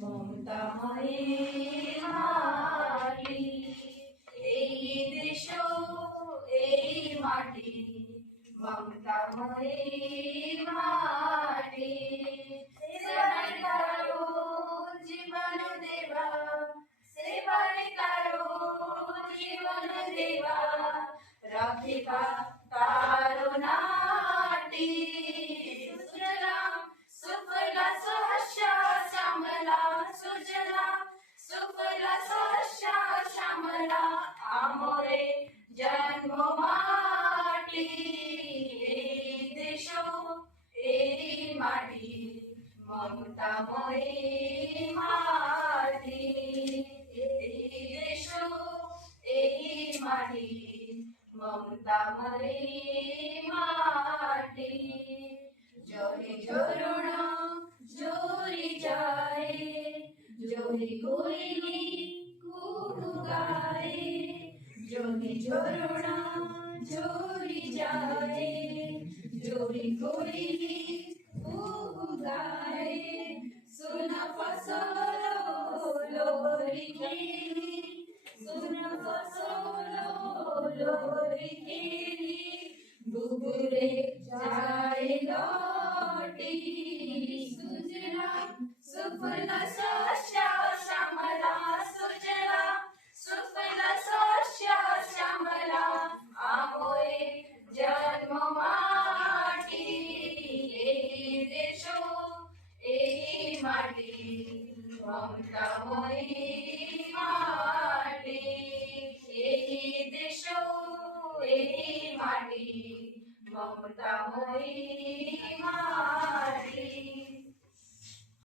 মমতাময়ী মাটি, এই দেশ এই মাটি, মমতাময়ী মাটি। সেবায় তারো জীবন দেবা, সেবায় তারো জীবন দেবা, রাধিকা তারো নাটি। সুজলাম সুফলা সহসা শ্যামলা, সুজলাম সুফলা সহসা শ্যামলা, আমরে জন্ম মাটি। এই দেশ এই মাটি, মমতাময়ী মাটি। এই দেশ এই মাটি, মমতাময়ী মাটি। জয় চরণ জোরি যায়, জয় করিনি কুহু গায়ে। জয় চরণ জোরি যায়, জয় করিনি কুহু গায়ে। সুন ফসল লোরি খেলি, সুন ফসল লোরি খেলি, বুবুরে যায় লটি। সুজলাম সুফলা শস্য শ্যামলা, সুজলাম সুফলা শস্য শ্যামলা, আমরে জন্ম মাটি। এই দেশ এই মাটি, মমতাময়ী মাটি। এই দেশ এই মাটি, মমতাময়ী